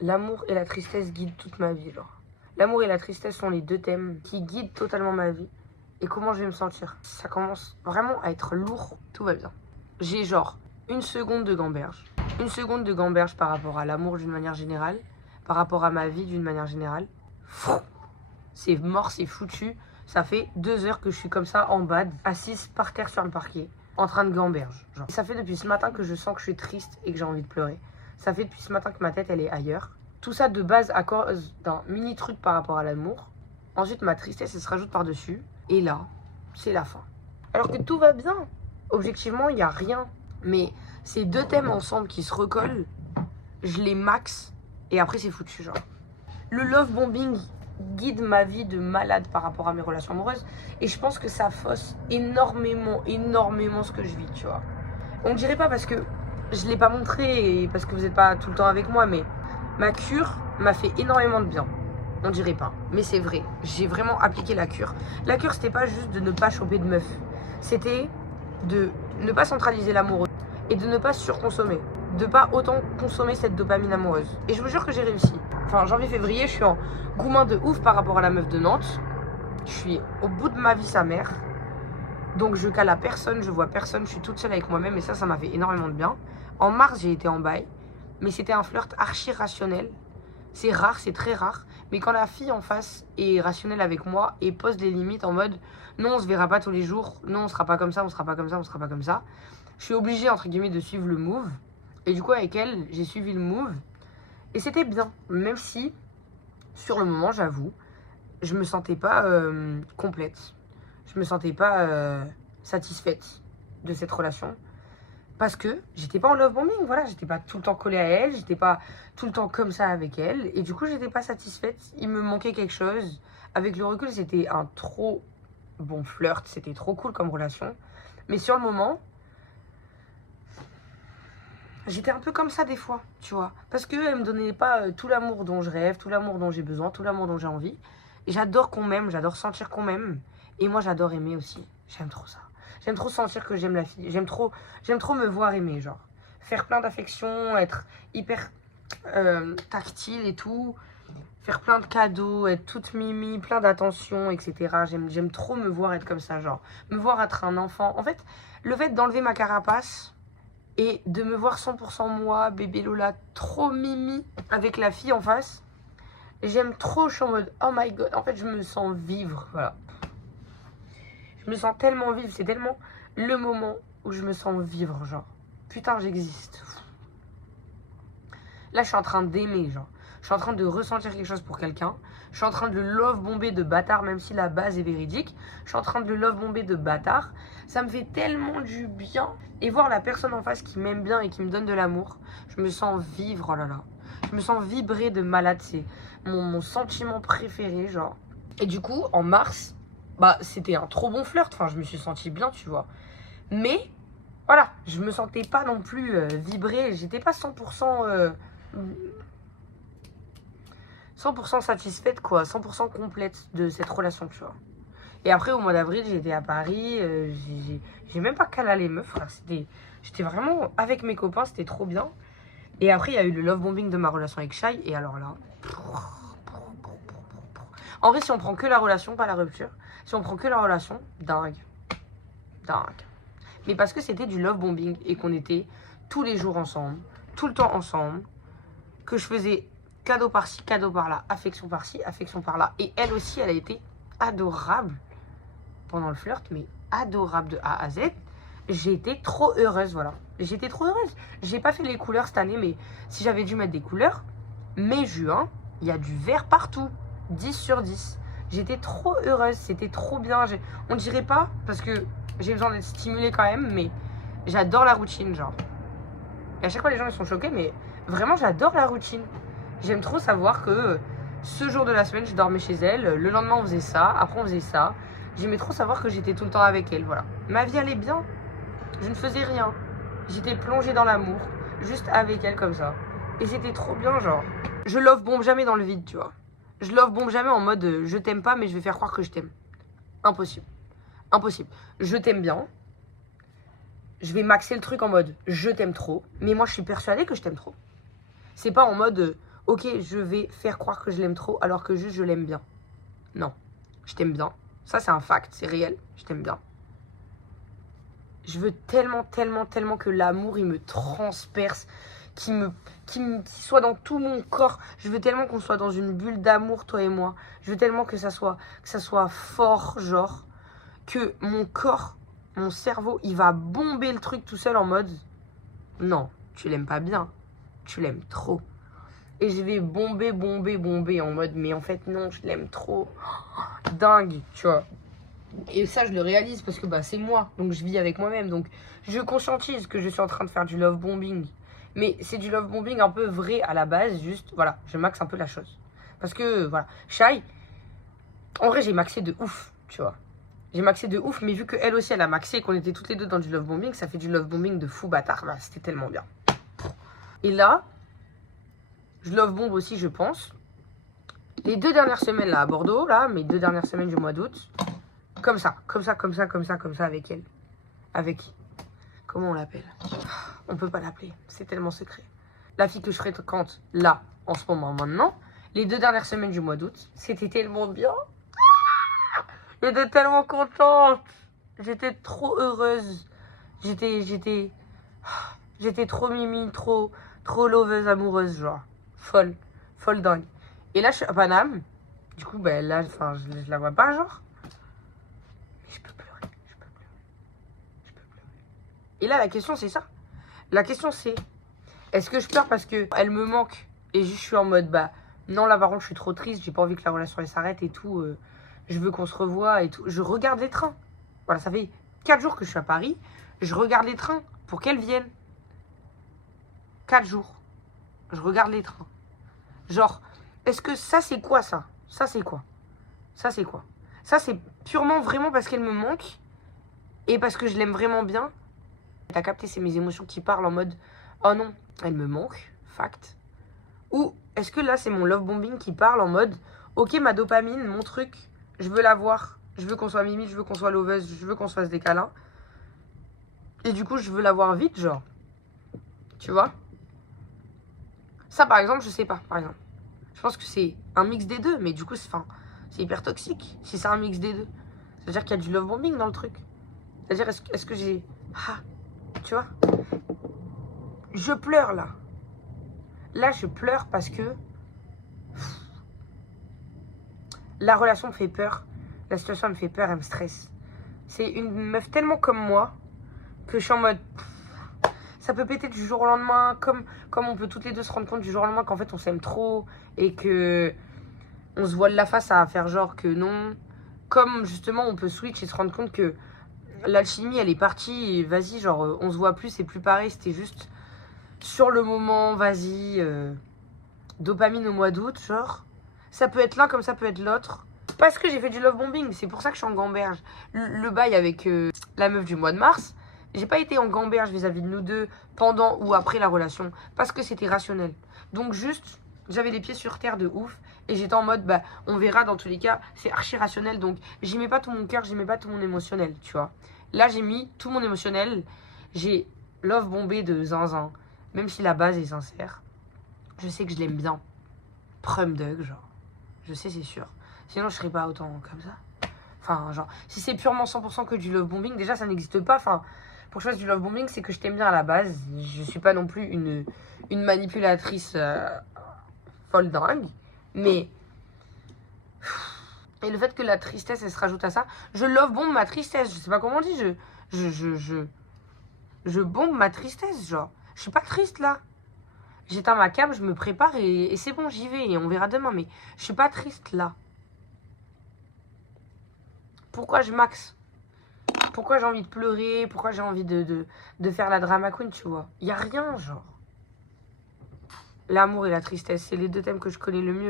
L'amour et la tristesse guident toute ma vie, genre. L'amour et la tristesse sont les deux thèmes qui guident totalement ma vie. Et comment je vais me sentir? Ça commence vraiment à être lourd, tout va bien. J'ai genre une seconde de gamberge. Une seconde de gamberge par rapport à l'amour d'une manière générale, par rapport à ma vie d'une manière générale. C'est mort, c'est foutu. Ça fait 2 heures que je suis comme ça en bad, assise par terre sur le parquet, en train de gamberge. Genre. Ça fait depuis ce matin que je sens que je suis triste et que j'ai envie de pleurer. Ça fait depuis ce matin que ma tête elle est ailleurs. Tout ça de base à cause d'un mini truc par rapport à l'amour. Ensuite ma tristesse elle se rajoute par-dessus. Et là, c'est la fin. Alors que tout va bien. Objectivement, il n'y a rien. Mais ces deux thèmes ensemble qui se recollent, je les max et après c'est foutu genre. Le love bombing guide ma vie de malade par rapport à mes relations amoureuses et je pense que ça fausse énormément ce que je vis, tu vois. On ne dirait pas parce que je l'ai pas montré et parce que vous n'êtes pas tout le temps avec moi, mais ma cure m'a fait énormément de bien. On dirait pas, mais c'est vrai. J'ai vraiment appliqué la cure. La cure, c'était pas juste de ne pas choper de meuf. C'était de ne pas centraliser l'amoureux et de ne pas surconsommer. De pas autant consommer cette dopamine amoureuse. Et je vous jure que j'ai réussi. Enfin, janvier-février, je suis en goumin de ouf par rapport à la meuf de Nantes. Je suis au bout de ma vie, sa mère. Donc je cale à personne, je vois personne, je suis toute seule avec moi-même et ça m'a fait énormément de bien. En mars, j'ai été en bail, mais c'était un flirt archi rationnel. C'est rare, c'est très rare. Mais quand la fille en face est rationnelle avec moi et pose des limites en mode non, on se verra pas tous les jours, non, on sera pas comme ça, on sera pas comme ça, on sera pas comme ça, je suis obligée, entre guillemets, de suivre le move. Et du coup, avec elle, j'ai suivi le move. Et c'était bien, même si, sur le moment, j'avoue, je me sentais pas complète. Je me sentais pas satisfaite de cette relation. Parce que j'étais pas en love bombing, voilà, j'étais pas tout le temps collée à elle, j'étais pas tout le temps comme ça avec elle, et du coup j'étais pas satisfaite, il me manquait quelque chose. Avec le recul, c'était un trop bon flirt, c'était trop cool comme relation. Mais sur le moment, j'étais un peu comme ça des fois, tu vois. Parce qu'elle me donnait pas tout l'amour dont je rêve, tout l'amour dont j'ai besoin, tout l'amour dont j'ai envie. Et j'adore qu'on m'aime, j'adore sentir qu'on m'aime. Et moi j'adore aimer aussi, j'aime trop ça. J'aime trop sentir que j'aime la fille, j'aime trop me voir aimer, genre. Faire plein d'affection, être hyper tactile et tout. Faire plein de cadeaux, être toute mimi, plein d'attention, etc. J'aime trop me voir être comme ça, genre. Me voir être un enfant. En fait, le fait d'enlever ma carapace et de me voir 100% moi, bébé Lola, trop mimi, avec la fille en face, j'aime trop, je suis en mode, oh my god, en fait, je me sens vivre, voilà. Je me sens tellement vivre, c'est tellement le moment où je me sens vivre, genre. Putain, j'existe. Là, je suis en train d'aimer, genre. Je suis en train de ressentir quelque chose pour quelqu'un. Je suis en train de le love bomber de bâtard, même si la base est véridique. Je suis en train de le love bomber de bâtard. Ça me fait tellement du bien. Et voir la personne en face qui m'aime bien et qui me donne de l'amour, je me sens vivre, oh là là. Je me sens vibrer de malade. C'est mon sentiment préféré, genre. Et du coup, en mars, bah, c'était un trop bon flirt. Enfin, je me suis sentie bien, tu vois. Mais, voilà, je me sentais pas non plus vibrer. J'étais pas 100% satisfaite, quoi, 100% complète de cette relation, tu vois. Et après, au mois d'avril, j'étais à Paris, j'ai même pas calé les meufs, frère. J'étais vraiment avec mes copains, c'était trop bien. Et après, il y a eu le love bombing de ma relation avec Shai, et alors là... En vrai, si on prend que la relation, pas la rupture, si on prend que la relation, dingue. Dingue. Mais parce que c'était du love bombing et qu'on était tous les jours ensemble, tout le temps ensemble, que je faisais cadeau par-ci, cadeau par-là, affection par-ci, affection par-là. Et elle aussi, elle a été adorable pendant le flirt, mais adorable de A à Z. J'ai été trop heureuse, voilà. J'étais trop heureuse. J'ai pas fait les couleurs cette année, mais si j'avais dû mettre des couleurs, mai, juin, il y a du vert partout. 10 sur 10. J'étais trop heureuse, c'était trop bien. On dirait pas, parce que j'ai besoin d'être stimulée quand même, mais j'adore la routine, genre. Et à chaque fois, les gens ils sont choqués, mais vraiment, j'adore la routine. J'aime trop savoir que ce jour de la semaine, je dormais chez elle. Le lendemain, on faisait ça. Après, on faisait ça. J'aimais trop savoir que j'étais tout le temps avec elle, voilà. Ma vie allait bien. Je ne faisais rien. J'étais plongée dans l'amour, juste avec elle comme ça. Et c'était trop bien, genre. Je love bombe jamais dans le vide, tu vois. Je love bombe jamais en mode je t'aime pas, mais je vais faire croire que je t'aime. Impossible. Impossible. Je t'aime bien. Je vais maxer le truc en mode je t'aime trop, mais moi je suis persuadée que je t'aime trop. C'est pas en mode Ok, je vais faire croire que je l'aime trop alors que juste je l'aime bien. Non, je t'aime bien. Ça, c'est un fact, c'est réel. Je t'aime bien. Je veux tellement, tellement, tellement que l'amour, il me transperce, qu'il soit dans tout mon corps. Je veux tellement qu'on soit dans une bulle d'amour, toi et moi. Je veux tellement que ça soit fort, genre, que mon corps, mon cerveau, il va bomber le truc tout seul en mode non, tu l'aimes pas bien, tu l'aimes trop. Et je vais bomber, bomber, bomber en mode mais en fait non, je l'aime trop. Dingue, tu vois. Et ça, je le réalise parce que bah, c'est moi, donc je vis avec moi-même. Donc je conscientise que je suis en train de faire du love bombing. Mais c'est du love bombing un peu vrai à la base, juste, voilà, je maxe un peu la chose. Parce que, voilà, Shai, en vrai, j'ai maxé de ouf, tu vois. J'ai maxé de ouf, mais vu qu'elle aussi, elle a maxé et qu'on était toutes les deux dans du love bombing, ça fait du love bombing de fou bâtard. Bah, c'était tellement bien. Et là, je love bombe aussi, je pense. Les 2 dernières semaines, là, à Bordeaux, là, mes 2 dernières semaines du mois d'août, comme ça, avec elle. Avec, comment on l'appelle? On peut pas l'appeler, c'est tellement secret. La fille que je fréquente, là, en ce moment, maintenant, les 2 dernières semaines du mois d'août, c'était tellement bien. J'étais tellement contente. J'étais trop heureuse. J'étais trop mimi, trop loveuse, amoureuse, genre. Folle. Folle dingue. Et là, je suis à Paname. Du coup, ben là, enfin, je la vois pas, genre. Mais je peux pleurer. Je peux pleurer. Je peux pleurer. Et là, la question, c'est ça. La question, c'est est-ce que je pleure parce que elle me manque et juste je suis en mode, bah, non, là, par contre, je suis trop triste. J'ai pas envie que la relation, elle s'arrête et tout. Je veux qu'on se revoie et tout. Je regarde les trains. Voilà, ça fait 4 jours que je suis à Paris. Je regarde les trains pour qu'elles viennent. 4 jours. Je regarde les trains. Genre, est-ce que ça, c'est quoi, ça? Ça, c'est quoi? Ça, c'est quoi? Ça, c'est purement vraiment parce qu'elle me manque et parce que je l'aime vraiment bien. T'as capté, c'est mes émotions qui parlent en mode, oh non, elle me manque, fact. Ou est-ce que là, c'est mon love bombing qui parle en mode, ok, ma dopamine, mon truc, je veux la voir. Je veux qu'on soit mimi, je veux qu'on soit loveuse, je veux qu'on se fasse des câlins. Et du coup, je veux la voir vite, genre. Tu vois? Ça, par exemple, je sais pas, par exemple. Je pense que c'est un mix des deux, mais du coup, c'est hyper toxique si c'est un mix des deux. C'est-à-dire qu'il y a du love bombing dans le truc. C'est-à-dire, est-ce que j'ai... Ah, tu vois? Je pleure, là. Là, je pleure parce que... La relation me fait peur. La situation me fait peur, elle me stresse. C'est une meuf tellement comme moi que je suis en mode... Ça peut péter du jour au lendemain, comme on peut toutes les deux se rendre compte du jour au lendemain qu'en fait on s'aime trop et que on se voile la face à faire genre que non. Comme justement on peut switch et se rendre compte que l'alchimie elle est partie et vas-y, genre on se voit plus, c'est plus pareil, c'était juste sur le moment, vas-y, dopamine au mois d'août, genre. Ça peut être l'un comme ça peut être l'autre. Parce que j'ai fait du love bombing, c'est pour ça que je suis en gamberge. Le bail avec la meuf du mois de mars, j'ai pas été en gamberge vis-à-vis de nous deux pendant ou après la relation, parce que c'était rationnel. Donc juste, j'avais les pieds sur terre de ouf, et j'étais en mode, bah, on verra dans tous les cas, c'est archi rationnel, donc j'y mets pas tout mon cœur, j'y mets pas tout mon émotionnel, tu vois. Là, j'ai mis tout mon émotionnel, j'ai love bombé de zinzin, même si la base est sincère. Je sais que je l'aime bien. Prum dug, genre. Je sais, c'est sûr. Sinon, je serais pas autant comme ça. Enfin, genre, si c'est purement 100% que du love bombing, déjà, ça n'existe pas. Enfin, pour que je fasse du love bombing, c'est que je t'aime bien à la base. Je suis pas non plus une manipulatrice folle dingue. Mais... Et le fait que la tristesse, elle se rajoute à ça, je love bombe ma tristesse. Je sais pas comment on dit, je bombe ma tristesse, genre. Je suis pas triste, là. J'éteins ma cam, je me prépare et c'est bon, j'y vais. Et on verra demain. Mais je suis pas triste, là. Pourquoi je max? Pourquoi j'ai envie de pleurer? Pourquoi j'ai envie de faire la drama queen, tu vois? Y a rien, genre. L'amour et la tristesse, c'est les 2 thèmes que je connais le mieux.